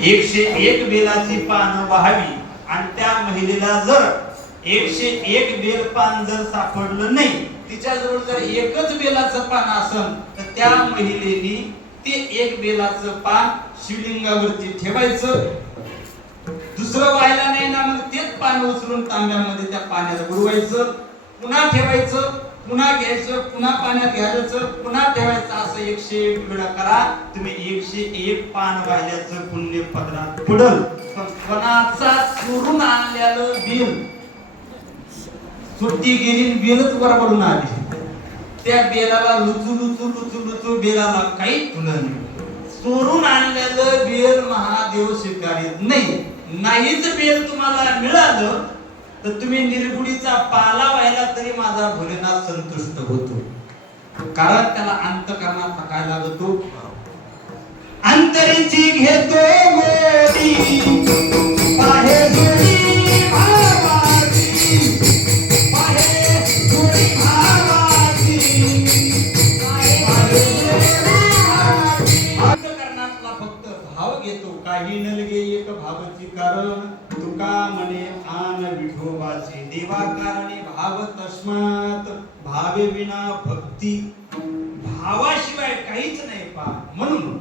एकशे एक बेलाची पानं व्हावी आणि त्या महिलेला जर एकशे एक बेल पान जर सापडलं नाही तिच्याजवळ जर एकच बेलाचं पान असेल तर त्या महिलेनी ते एक बेलाचं पान शिवलिंगावरती ठेवायचं. दुसरं व्हायला नाही ना मग तेच पान उचलून तांब्यामध्ये त्या पाण्यात बुडवायचं पुन्हा ठेवायचं. पुन्हा घ्यायचं पुन्हा पाण्यात घ्यायचं पुन्हा ठेवायचं. असं एकशे एक वेळा करा. तुम्ही एकशे एक पान वाहिल्याचं पुण्य पदरात पडल पण चोरून आणलेलं बिल? सुट्टी गेली बिलच बरोबरून आली त्या बेलाला लुचू लुचू लुचू लुचू बेलाला काही फुलं नाही. चोरून आणलेलं बेल महादेव स्वीकारित नाही. नाहीच बेल तुम्हाला मिळालं तर तुम्ही निर्गुणीचा पाला व्हायला तरी माझा भोलेनाथ संतुष्ट होतो. कारण त्याला अंतकरणात टाकायला लागतो. अंतरीची घेतो गोडी काही नलगे एक भावची कारण तुका मने आन विठोबाचे. देवा कारणे भाव तस्मात भावे विना भक्ती. भावाशिवाय काहीच नाही पा म्हणून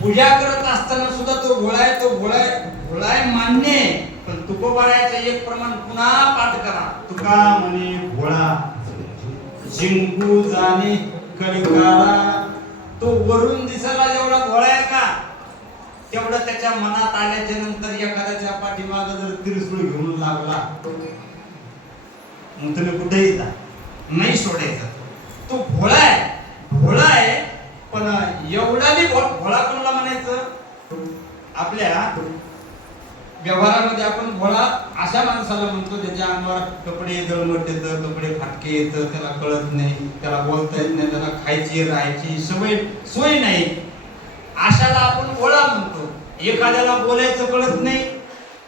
पूजा करत असताना सुद्धा तो भोळाय तो भोळाय भोळाय मान्य पण तुकोबारायचं एक प्रमाण पुन्हा पाठ करा. तुका म्हणे भोळा. जिंकू जाणे कलिकाला. तो वरून दिसायला जेवढा गोळा आहे का तेवढं त्याच्या मनात आल्याच्यानंतर एखाद्याच्या पाठीमाग जर तिरसुळ घेऊन लागला मग तुम्ही कुठेही जा नाही सोडायचा. तो भोळा आहे भोळा आहे पण एवढा बी भोळा कोणाला म्हणायचं? आपल्या व्यवहारामध्ये आपण भोळा अशा माणसाला म्हणतो ज्याच्या अंगावर कपडे दळमट येतं कपडे फाटके येतं त्याला कळत नाही त्याला बोलता येत नाही त्याला खायची राहायची सवय सोय नाही. अशाला आपण ओळा म्हणतो. एखाद्याला बोलायचं कळत नाही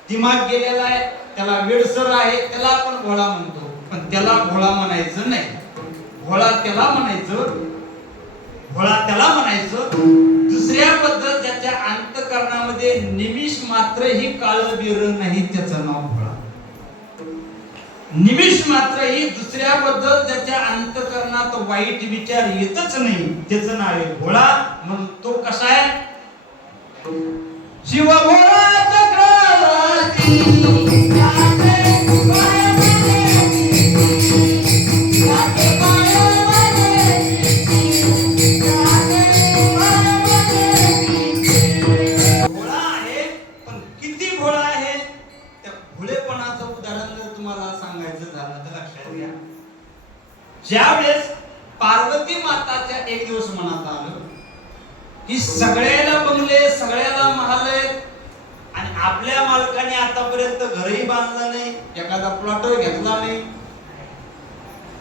दिमाग गेलेला आहे त्याला वेळसर आहे त्याला आपण भोळा म्हणतो. पण त्याला भोळा म्हणायचं नाही. भोळा त्याला म्हणायचं भोळा त्याला म्हणायचं. दुसऱ्या पद्धत ज्याच्या अंतकरणामध्ये निमिष मात्र ही काळ बिर नाही त्याचं नाव निमिष मात्र ही दुसऱ्याबद्दल त्याच्या अंतकरणात वाईट विचार येतच नाही. त्याच नाव आहे भोळा म्हणून तो कसा आहे? शिव भोळा सांगायचं झालं तर लक्षात घ्या. ज्यावेळेस पार्वती माताच्या एक दिवस मनात आलं की सगळ्याला बंगले सगळ्याला महाल आहेत आणि आपल्या मालकाने आतापर्यंत घरही बांधलं नाही एखादा प्लॉट घेतला नाही.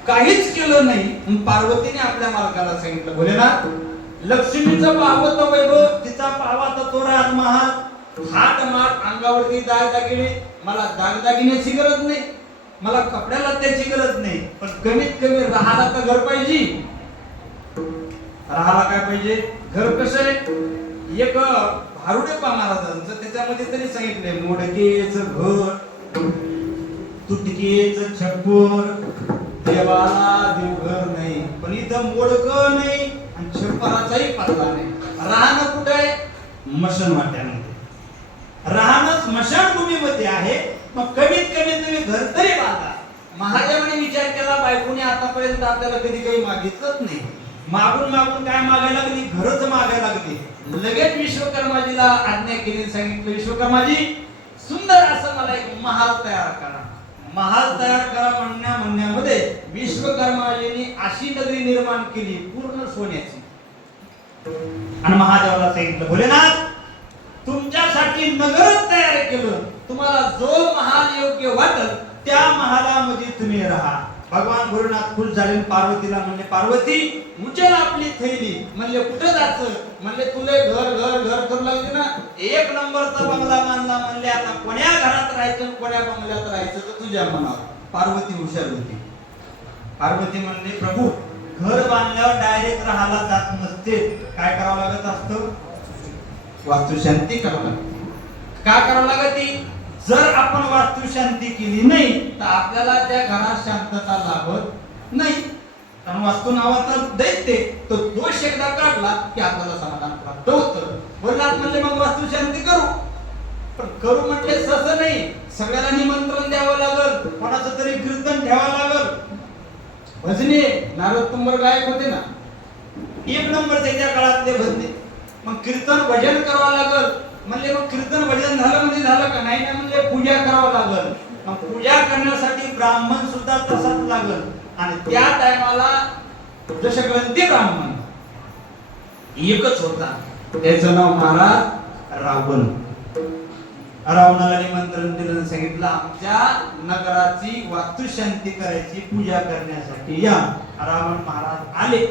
काहीच केलं नाही. पार्वतीने आपल्या मालकाला सांगितलं भोलेनाथ लक्ष्मीचं पाहवत वैभव तिचा पाहवा तर तो राजमहाल हात माट अंगावरती दाग दागिने मला दाग दागिन्याची गरज नाही. मला कपड्याला त्याची गरज नाही पण कमीत कमी राहायला तर घर पाहिजे. राहायला काय पाहिजे? घर कसं आहे? एक भारुडेप्पा महाराजांचं त्याच्यामध्ये तरी सांगितलंय मोडकेच घर तुटकेच छप्पर देवाला देवघर नाही. पण इथं मोडक नाही आणि छप्पराचाही पत्ता नाही. राहणं कुठे आहे? मशन वाट्यामध्ये राहणं स्मशानभूमीमध्ये आहे. मग कमीत कमी तुम्ही घर तरी बांधा. महादेवाने विचार केला बायकोने आतापर्यंत आपल्याला कधी काही मागितलंच नाही. मागून मागून काय मागायला लागली? घरच मागायला लागली. लगेच विश्वकर्माजीला आज्ञा केली सांगितलं विश्वकर्माजी सुंदर असं मला एक महाल तयार करा. महाल तयार करा म्हणण्या म्हणण्यामध्ये विश्वकर्माजींनी अशी नगरी निर्माण केली पूर्ण सोन्याची. आणि महादेवाला सांगितलं भोलेनाथ तुमच्यासाठी नगरच तयार केलं. तुम्हाला जो महाल योग्य वाटल त्या महालामध्ये तुम्ही राहा. भगवान गुरुनाथ खुश झाले पार्वतीला म्हणले पार्वती उचल आपली थैली. म्हणले कुठं जायचं? म्हणले तुले घर घर घर करू लागले ना. एक नंबरचा बंगला बांधला म्हणले आता कोण्या घरात राहायचं कोण्या बंगल्यात राहायचं तर तुझ्या मनावर. पार्वती हुशार होती. पार्वती म्हणले प्रभू घर बांधल्यावर डायरेक्ट राहायला जात नसते. काय करावं लागत असतं? वास्तुशांती करावं लागते. का करावं लागते जर आपण वास्तुशांती केली नाही तर आपल्याला त्या घरात शांतता लाभत नाही. कारण वास्तू नावाचा दैत्य तो दोष एकदा काढला की आपल्याला समाधान प्राप्त होतं. वडिलात म्हणले मग वास्तुशांती करू. पण करू म्हणजे तसं नाही. सगळ्याला निमंत्रण द्यावं लागल. कोणाचं तरी कीर्तन ठेवावं लागल. भजने नारोत्तमवर गायक होते ना. एक नंबर त्याच्या काळातले भजने. मग कीर्तन भजन करावं लागल. म्हणजे मग कीर्तन भजन झालं म्हणजे झालं का? नाही नाही म्हणजे पूजा करावं लागल. मग पूजा करण्यासाठी ब्राह्मण सुद्धा तसाच लागल. आणि त्या टायमाला दशग्रंथी ब्राह्मण. एकच होता. त्याचं नाव महाराज रावण. रावणाला निमंत्रण दिलं सांगितलं आमच्या नगराची वास्तुशांती करायची पूजा करण्यासाठी या. रावण महाराज आले.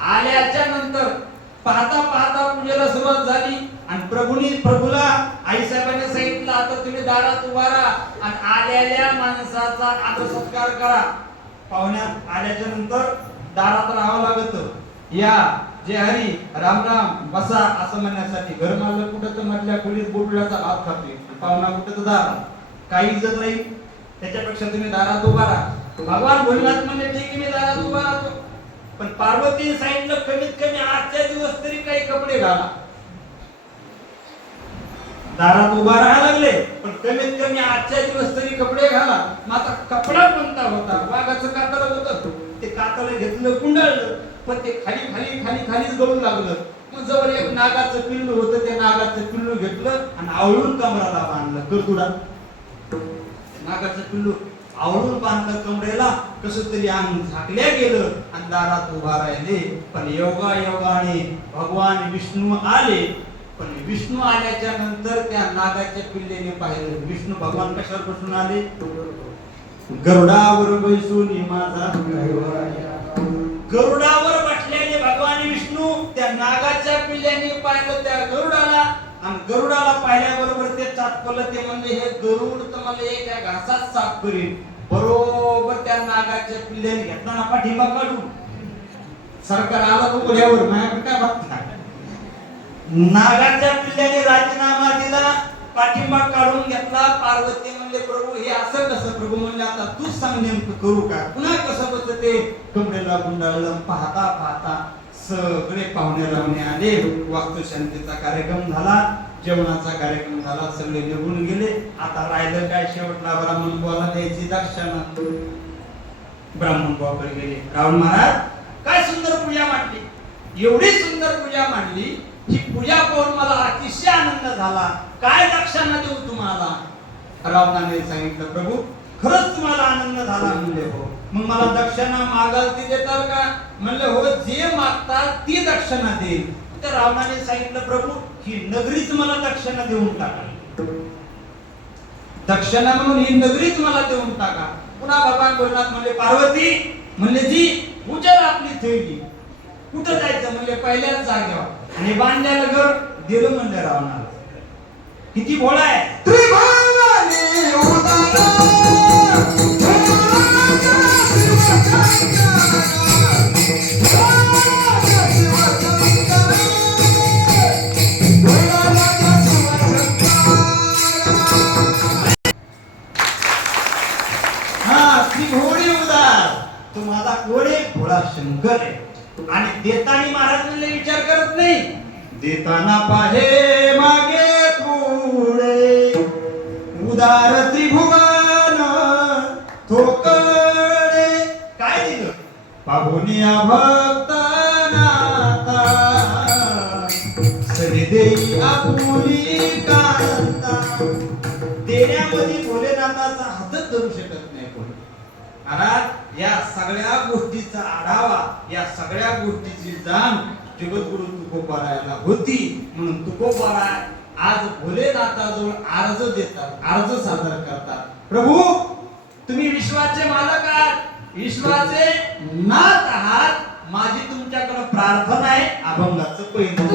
आल्याच्यानंतर पाहता पाहता पूजेला सुरुवात झाली. आणि प्रभूनी प्रभूला आई साहेबांनी सांगितलं आता तुम्ही दारात उभा राहा आणि आलेल्या माणसाचा आदर सत्कार करा. पाहुण्यात आल्याच्यानंतर दारात राहावं लागत. या जे हरी राम राम बसा असं म्हणण्यासाठी. घर मालक कुठं तर मधल्या खोलीत बोटल्याचा भात खातोय. पाहुणा कुठं तर दारात. काही इज्जत नाही. त्याच्यापेक्षा तुम्ही दारात उभा राहा. भगवान भोलेनाथ म्हणजे ठीक आहे मी दारात उभा राहतो. पण पार्वती सांगितलं कमीत कमी आजच्या दिवस तरी काही कपडे घाला. दारात उभा राहायला लागले पण कमीत कमी आजच्या दिवस तरी कपडे घाला. माझा कपडा कोणता होता? वाघाचं कातळ होत. ते कातळ घेतलं कुंडळलं पण ते खाली खाली खाली खालीच गळू लागलं. मग जवळ एक नागाचं पिल्लू होतं त्या नागाचं पिल्लू घेतलं आणि आवळून कमराला बांधलं. करतुडा नागाचं पिल्लू आवळून बांधलं कमरेला. कस तरी अंग झाकल्या गेलं आणि दारात उभा राहिले. पण योगा योगाने भगवान विष्णू आले. पण विष्णू आल्याच्यानंतर त्या नागाच्या पिल्लेने पाहिलं. विष्णू भगवान कशावर बसून आले? गरुडावर बसून माझा गरुडावर बसलेले भगवान विष्णू त्या नागाच्या पिल्ल्याने पाहिलं त्या गरुडाला. आणि गरुडाला पाहिल्याबरोबर ते चाटपलं ते म्हणले हे गरुड तर मला एका घासात साफ करेल बरोबर त्या नागाच्या पिल्ल्याने घेतला ना पाठिंबा काढून. सरकार आला तो उड्यावर माझ्याकडे काय बघता नागाच्या पिल्ल्याने राजीनामा दिला पाठिंबा काढून घेतला. पार्वती म्हणले प्रभू हे असं कसं प्रभू? म्हणले आता तूच सांग नेमकं करू का? पुन्हा कसं कसं ते? कमरेला गुंडाळलं पाहता पाहता सगळे पाहुणे रावणे आले. वास्तुशांतीचा कार्यक्रम झाला जेवणाचा कार्यक्रम झाला सगळे निघून गेले. आता राहिलं काय शेवटला? ब्राह्मण बुवाला द्यायची दक्षिणा. ब्राह्मण बुवाकडे गेले. रावण महाराज काय सुंदर पूजा मांडली? एवढी सुंदर पूजा मांडली ही पूजा पाहून मला अतिशय आनंद झाला? काय लक्षांना देऊ तुम्हाला? रावणाने सांगितलं प्रभू खरंच तुम्हाला आनंद झाला. म्हणले हो. मग मला दक्षिणा मागाल ती देतात का? म्हणले हो जे मागतात ती दक्षिणा देईल. तर रावणाने सांगितलं प्रभू ही नगरीच मला दक्षिणा देऊन टाका. दक्षिणा म्हणून ही नगरीच मला देऊन टाका. पुन्हा भगवान गोरनाथ म्हणले पार्वती म्हणले जी उजर आपली थैली. कुठं जायचं? म्हणजे पहिल्याच जागेवर. आणि बांधलेलं घर दिलं म्हणलं रावणार किती भोळा उदार हा ती घोडी उदार तो माझा घोडे भोळा शंकर आहे. आणि देताना महाराज म्हणले विचार करत नाही. देताना पाहे मागे पुढे. उदार त्रिभुवन थोकडे काय दिलं? पाहुनिया भक्त नाता सरी देई आपुली कांता. देण्यामध्ये भोलेनाथाचा हातच धरू शकत नाही कोणी. महाराज या सगळ्या गोष्टीचा आढावा या सगळ्या गोष्टीची जाण जगद्गुरु तुकोबारायला होती. म्हणून तुकोबाराय आज भोलेदाताजवळ अर्ज देतात अर्ज सादर करतात. प्रभू तुम्ही विश्वाचे मालक आहात. विश्वाचे नाथ आहात. माझी तुमच्याकडे प्रार्थना आहे अभंगाचं पहिलं